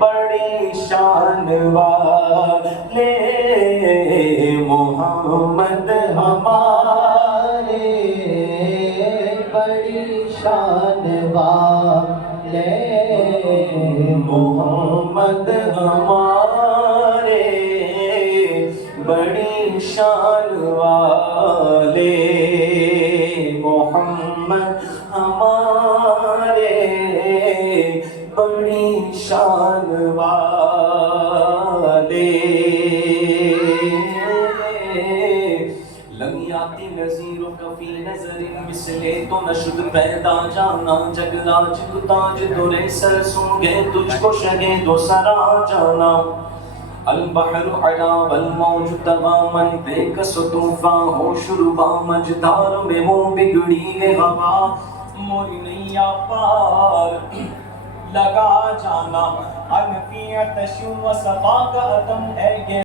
بڑی شان والے محمد ہمارے، بڑی شان والے محمد ہمارے، بڑی شان والے محمد ہمارے، بڑی شان والے۔ لم یاتی نظیرک فی نظر مثلے تو نشد پیدا جانا، جگراج تو تاج درے سر سونگے تجھ کو شہید و سرا جانا، البحر علا والموج تماما بے کس و طوفان ہو شربا، مجدار میں ہو بگڑی ہے ہوا، موری نیا پار لگا جانا، انفی عطش و صفا کا عدم ہے یہ